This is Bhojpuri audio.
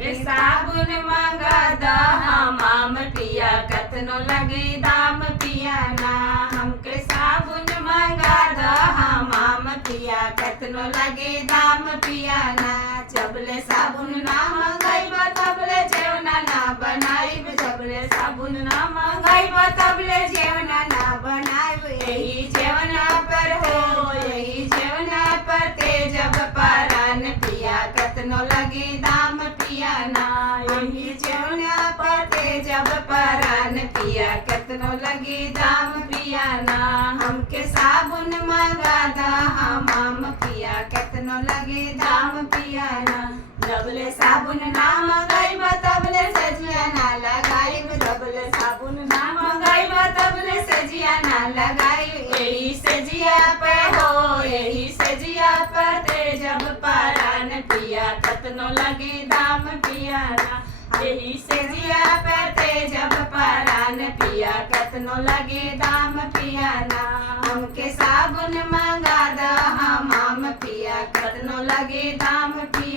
के साबुन मंगा द हमाम पिया कतनो लगे दाम पिया ना। हमके साबुन मंगा द हमाम पिया कतनो लगे दाम पिया ना। जबले साबुन ना मंगाइब तबले जेवना ना बनाइब, जबले साबुन ना मंगाइब तबले जेवना ना बनाइब। यही जेवना पर हो यही जेवना पर तेजब परान पिया कतनो लगे दाम पिया ना। यही जेवना पर तेजब परान पिया कतनो लगे दाम पिया ना। हमके साबुन मंगा द हमाम पिया कतनो लगे दाम पिया ना। जबले साबुन ना मंगाइब तबले सजिया ना लगाइब, जबले साबुन ना मंगाइब तबले सजिया ना लगाइब। यही सजिया पे हो यही सजिया पर तेजब परान पिया कतनो लगे दाम पिया ना। यही सजिया पर तेजब परान पिया कतनो लगे दाम पिया ना। हमके साबुन मंगा द हमाम पिया कतनो लगे दाम पिया।